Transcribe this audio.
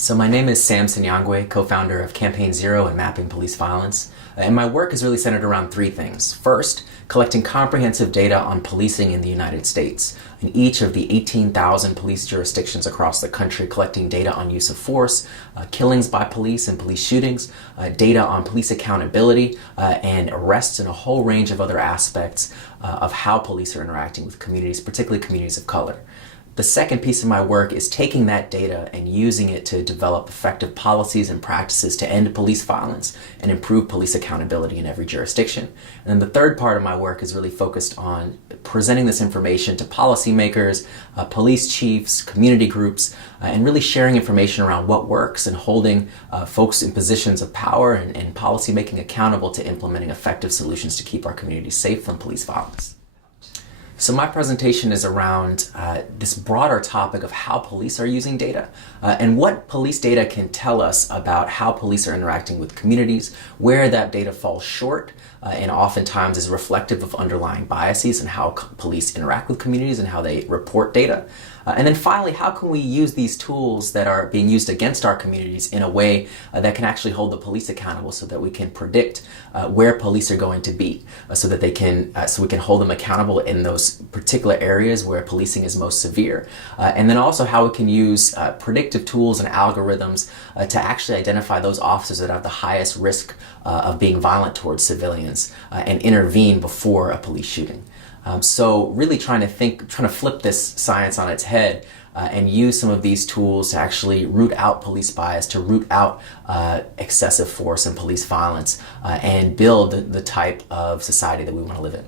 So my name is Sam Sinyangwe, co-founder of Campaign Zero and Mapping Police Violence. And my work is really centered around three things. First, collecting comprehensive data on policing in the United States. In each of the 18,000 police jurisdictions across the country, collecting data on use of force, killings by police and police shootings, data on police accountability, and arrests, and a whole range of other aspects of how police are interacting with communities, particularly communities of color. The second piece of my work is taking that data and using it to develop effective policies and practices to end police violence and improve police accountability in every jurisdiction. And then the third part of my work is really focused on presenting this information to policymakers, police chiefs, community groups, and really sharing information around what works and holding folks in positions of power and policymaking accountable to implementing effective solutions to keep our communities safe from police violence. So my presentation is around this broader topic of how police are using data and what police data can tell us about how police are interacting with communities, where that data falls short and oftentimes is reflective of underlying biases and how police interact with communities and how they report data. And then finally, how can we use these tools that are being used against our communities in a way that can actually hold the police accountable so that we can predict where police are going to be so that we can hold them accountable in those particular areas where policing is most severe. And then also how we can use predictive tools and algorithms to actually identify those officers that have the highest risk of being violent towards civilians and intervene before a police shooting. So really trying to flip this science on its head and use some of these tools to actually root out police bias, to root out excessive force and police violence, and build the type of society that we want to live in.